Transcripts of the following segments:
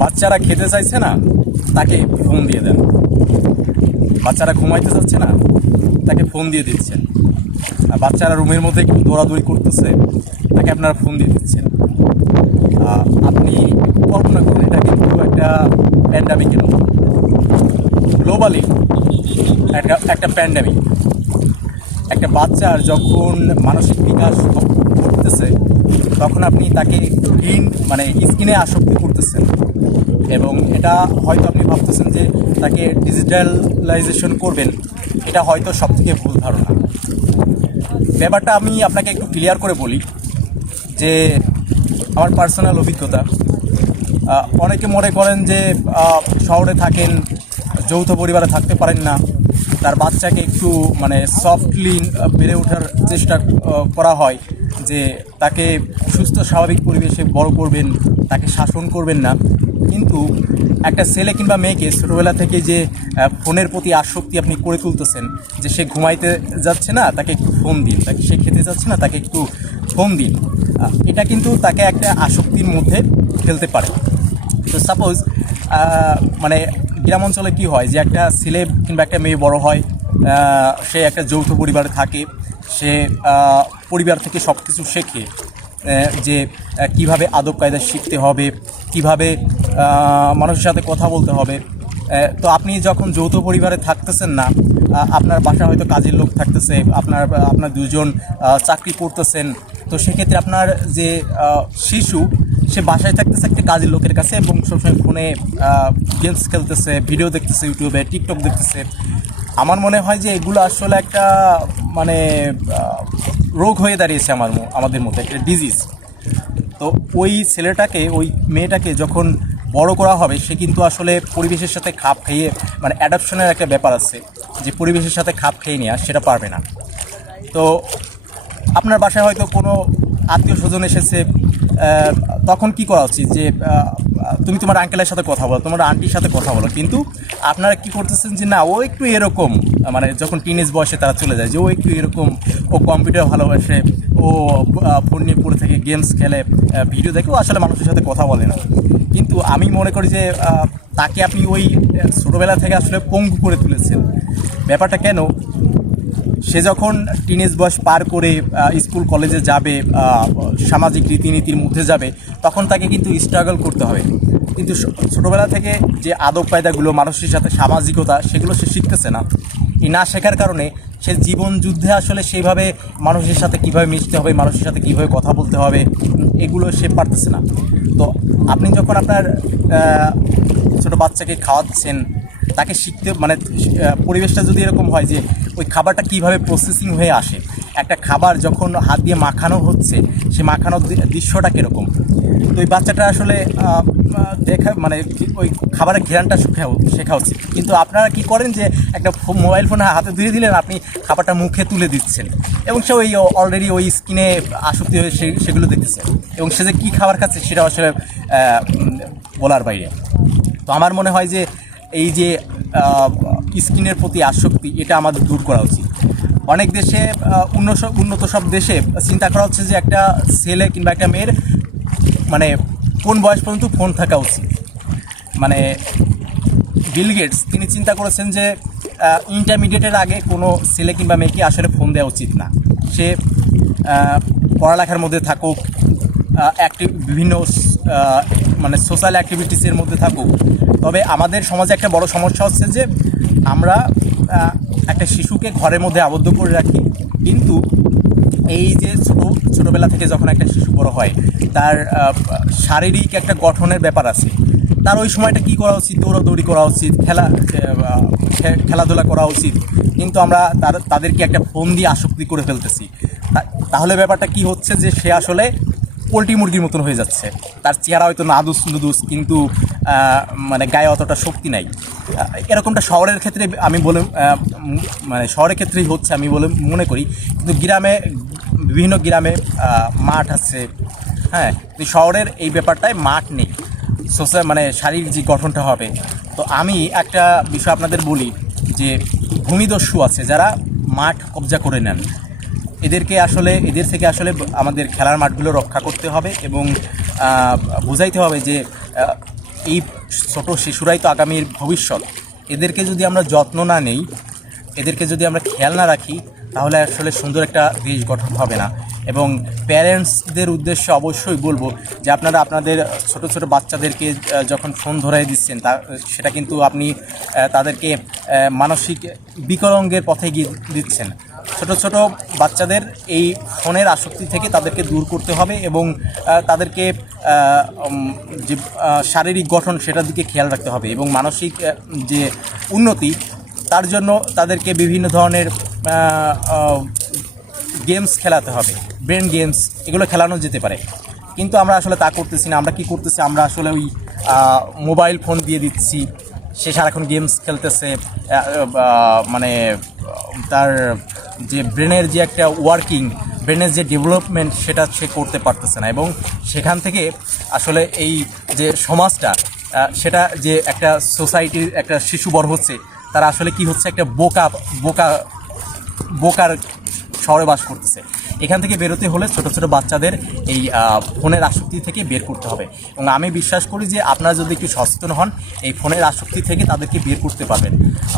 বাচ্চারা খেতে চাইছে না, তাকে ফোন দিয়ে দেন। বাচ্চারা ঘুমাইতে চাচ্ছে না, তাকে ফোন দিয়ে দিচ্ছেন। আর বাচ্চারা রুমের মধ্যে একটু দৌড়াদৌড়ি করতেছে, তাকে আপনারা ফোন দিয়ে দিচ্ছেন। আপনি কল্পনা করুন, এটা কিন্তু একটা প্যান্ডামিকের মতো, গ্লোবালি একটা প্যান্ডামিক। একটা বাচ্চার যখন মানসিক বিকাশ ঘটতেছে, তখন আপনি তাকে স্ক্রিনে আসক্তি করতেছেন, এবং এটা হয়তো আপনি ভাবতেছেন যে তাকে ডিজিটালাইজেশন করবেন। এটা হয়তো সবথেকে ভুল ধারণা। ব্যাপারটা আমি আপনাকে একটু ক্লিয়ার করে বলি যে আমার পার্সোনাল অভিজ্ঞতা। অনেকে মনে করেন যে শহরে থাকেন, যৌথ পরিবারে থাকতে পারেন না, তার বাচ্চাকে একটু সফটলি বেড়ে ওঠার চেষ্টা করা হয়, যে তাকে সুস্থ স্বাভাবিক পরিবেশে বড় করবেন, তাকে শাসন করবেন না। কিন্তু একটা ছেলে কিংবা মেয়েকে ছোটোবেলা থেকে যে ফোনের প্রতি আসক্তি আপনি করে তুলতেছেন, যে সে ঘুমাইতে যাচ্ছে না, তাকে একটু ফোন দিন, তাকে সে খেতে যাচ্ছে না, তাকে একটু ফোন দিন, এটা কিন্তু তাকে একটা আসক্তির মধ্যে ফেলতে পারে। তো সাপোজ গ্রাম অঞ্চলে কী হয়, যে একটা ছেলে কিংবা একটা মেয়ে বড় হয়, সে একটা যৌথ পরিবারে থাকে, সে পরিবার থেকে সব কিছু শেখে, যে কিভাবে আদব কায়দা শিখতে হবে, কিভাবে মানুষের সাথে কথা বলতে হবে। তো আপনি যখন যৌথ পরিবারে থাকতেছেন না, আপনার বাসায় হয়তো কাজের লোক থাকতেছে, আপনার দুজন চাকরি করতেছেন, তো সেক্ষেত্রে আপনার যে শিশু, সে বাসায় থাকতেছে একটা কাজের লোকের কাছে, এবং সবসময় ফোনে গেমস খেলতেছে, ভিডিও দেখতেছে, ইউটিউবে টিকটক দেখতেছে। আমার মনে হয় যে এগুলো আসলে একটা রোগ হয়ে দাঁড়িয়েছে আমাদের মধ্যে, একটা ডিজিজ। তো ওই ছেলেটাকে, ওই মেয়েটাকে যখন বড় করা হবে, সে কিন্তু আসলে পরিবেশের সাথে খাপ খাইয়ে, অ্যাডাপশনের একটা ব্যাপার আছে, যে পরিবেশের সাথে খাপ খেয়ে নেওয়া, সেটা পারবে না। তো আপনার বাসায় হয়তো কোনো আত্মীয় স্বজন এসেছে, তখন কি করা উচিত, যে তুমি তোমার আঙ্কেলের সাথে কথা বলো, তোমার আন্টির সাথে কথা বলো, কিন্তু আপনারা কি করতেছেন যে না, ও একটু এরকম, যখন টিনেজ বয়সে তারা চলে যায়, যে ও একটু এরকম, ও কম্পিউটার ভালোবাসে, ও ফোন নিয়ে পড়ে থেকে গেমস খেলে, ভিডিও দেখে, ও আসলে মানুষের সাথে কথা বলে না। কিন্তু আমি মনে করি যে তাকে আপনি ওই ছোটোবেলা থেকে আসলে পঙ্গু করে তুলেছেন। ব্যাপারটা কেন, সে যখন টিনেজ বয়স পার করে স্কুল কলেজে যাবে, সামাজিক রীতিনীতির মধ্যে যাবে, তখন তাকে কিন্তু স্ট্রাগল করতে হবে। কিন্তু ছোটোবেলা থেকে যে আদব কায়দাগুলো, মানুষের সাথে সামাজিকতা, সেগুলো সে শিখতেছে না। এই না শেখার কারণে সে জীবন যুদ্ধে আসলে সেইভাবে মানুষের সাথে কীভাবে মিশতে হবে, মানুষের সাথে কীভাবে কথা বলতে হবে, এগুলো সে পারতেছে না। তো আপনি যখন আপনার ছোটো বাচ্চাকে খাওয়াচ্ছেন, তাকে শিখতে পরিবেশটা যদি এরকম হয় যে ওই খাবারটা কীভাবে প্রসেসিং হয়ে আসে, একটা খাবার যখন হাত দিয়ে মাখানো হচ্ছে, সে মাখানোর দৃশ্যটা কীরকম, তো ওই বাচ্চাটা আসলে দেখা ওই খাবারের ঘ্রাণটা শেখা উচিত। কিন্তু আপনারা কি করেন, যে একটা মোবাইল ফোন হাতে ধরে দিলেন, আপনি খাবারটা মুখে তুলে দিচ্ছেন, এবং সে ওই অলরেডি ওই স্ক্রিনে আসক্তি হয়ে সেগুলো দেখতেছে, এবং সে যে কী খাবার খাচ্ছে সেটা আসলে বলার বাইরে। তো আমার মনে হয় যে এই যে স্ক্রিনের প্রতি আসক্তি, এটা আমাদের দূর করা উচিত। অনেক দেশে, উন্নত সব দেশে চিন্তা করা হচ্ছে যে একটা ছেলে কিংবা একটা মেয়ের কোন বয়স পর্যন্ত ফোন থাকা উচিত। বিল গেটস তিনি চিন্তা করেছেন যে ইন্টারমিডিয়েটের আগে কোনো ছেলে কিংবা মেয়েকে আসলে ফোন দেওয়া উচিত না। সে পড়ালেখার মধ্যে থাকুক, বিভিন্ন সোশ্যাল অ্যাক্টিভিটিসের মধ্যে থাকুক। তবে আমাদের সমাজে একটা বড় সমস্যা হচ্ছে যে আমরা একটা শিশুকে ঘরের মধ্যে আবদ্ধ করে রাখি, কিন্তু এই যে ছোটোবেলা থেকে যখন একটা শিশু বড় হয়, তার শারীরিক একটা গঠনের ব্যাপার আছে। তার ওই সময়টা কী করা উচিত, দৌড়াদৌড়ি করা উচিত, খেলাধুলা করা উচিত, কিন্তু আমরা তাদেরকে একটা ফোন দিয়ে আসক্তি করে ফেলতেছি। তাহলে ব্যাপারটা কি হচ্ছে, যে সে আসলে পোলট্রি মুরগির মতন হয়ে যাচ্ছে। তার চেহারা হয়তো নাদুস নুদুস, কিন্তু গায়ে অতটা শক্তি নাই। এরকমটা শহরের ক্ষেত্রে আমি শহরের ক্ষেত্রেই হচ্ছে আমি বলে মনে করি। কিন্তু বিভিন্ন গ্রামে মাঠ আছে, হ্যাঁ, শহরের এই ব্যাপারটায় মাঠ নেই, শারীরিক যে গঠনটা হবে। তো আমি একটা বিষয় আপনাদের বলি, যে ভূমিদস্যু আছে যারা মাঠ কবজা করে নেন, এদের থেকে আসলে আমাদের খেলার মাঠগুলো রক্ষা করতে হবে, এবং বোঝাইতে হবে যে এই ছোট শিশুরাই তো আগামীর ভবিষ্যৎ। এদেরকে যদি আমরা যত্ন না নেই, এদেরকে যদি আমরা খেয়াল না রাখি, তাহলে আসলে সুন্দর একটা দেশ গঠন হবে না। এবং প্যারেন্টসদের উদ্দেশ্যে অবশ্যই বলবো যে আপনারা আপনাদের ছোট ছোট বাচ্চাদেরকে যখন ফোন ধরাই দিচ্ছেন, সেটা কিন্তু আপনি তাদেরকে মানসিক বিকলাঙ্গের পথে গিয়ে দিচ্ছেন। ছোট ছোট বাচ্চাদের এই ফোনের আসক্তি থেকে তাদেরকে দূর করতে হবে এবং তাদেরকে যে শারীরিক গঠন সেটার দিকে খেয়াল রাখতে হবে এবং মানসিক যে উন্নতি তার জন্য তাদেরকে বিভিন্ন ধরনের গেমস খেলাতে হবে, ব্রেন গেমস, এগুলো খেলানো যেতে পারে। কিন্তু আমরা আসলে তা করতেছি না। আমরা কি করতেছি, আমরা আসলে ওই মোবাইল ফোন দিয়ে দিচ্ছি, সে সারাক্ষণ গেমস খেলতেছে, মানে তার যে ব্রেনের যে একটা ওয়ার্কিং, ব্রেনের যে ডেভেলপমেন্ট সেটা সে করতে পারতেছে না। এবং সেখান থেকে আসলে এই যে সমাজটা, সেটা যে একটা সোসাইটির একটা শিশু বড় হচ্ছে, তারা আসলে কি হচ্ছে, একটা বোকার শহরে বাস করতেছে। এখান থেকে বেরোতে হলে ছোট ছোট বাচ্চাদের এই ফোনের আসক্তি থেকে বের করতে হবে। এবং আমি বিশ্বাস করি যে আপনারা যদি একটু সচেতন হন, এই ফোনের আসক্তি থেকে তাদেরকে বের করতে পারবেন।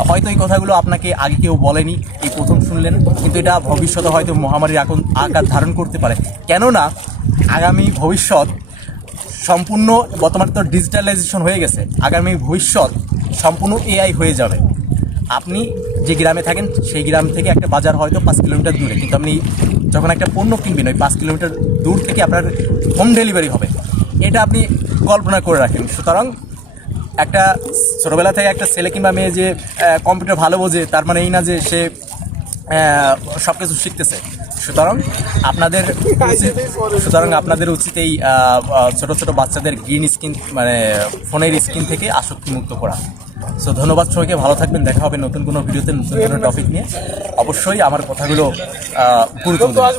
হয়তো এই কথাগুলো আপনাকে আগে কেউ বলেনি, এই প্রথম শুনলেন, কিন্তু এটা ভবিষ্যতে হয়তো মহামারীর আকার ধারণ করতে পারে। কেননা আগামী ভবিষ্যৎ সম্পূর্ণ, বর্তমানে তো ডিজিটালাইজেশন হয়ে গেছে, আগামী ভবিষ্যৎ সম্পূর্ণ এআই হয়ে যাবে। আপনি যে গ্রামে থাকেন সেই গ্রাম থেকে একটা বাজার হয়তো 5 কিলোমিটার দূরে, কিন্তু আপনি যখন একটা পণ্য কিনবেন ওই 5 কিলোমিটার দূর থেকে আপনার হোম ডেলিভারি হবে। এটা আপনি কল্পনা করে রাখেন। সুতরাং একটা ছোটোবেলা থেকে একটা ছেলে কিংবা মেয়ে যে কম্পিউটার ভালো বোঝে, তার মানে এই না যে সে সব কিছু শিখতেছে। সুতরাং আপনাদের উচিত এই ছোটো ছোটো বাচ্চাদের গ্রিন স্ক্রিন, মানে ফোনের স্ক্রিন থেকে আসক্তি মুক্ত করা। সো ধন্যবাদ সবাইকে, ভালো থাকবেন। দেখা হবে নতুন কোনো ভিডিওতে, নতুন কোনো টপিক নিয়ে। অবশ্যই আমার কথাগুলো গুরুত্ব দেবেন।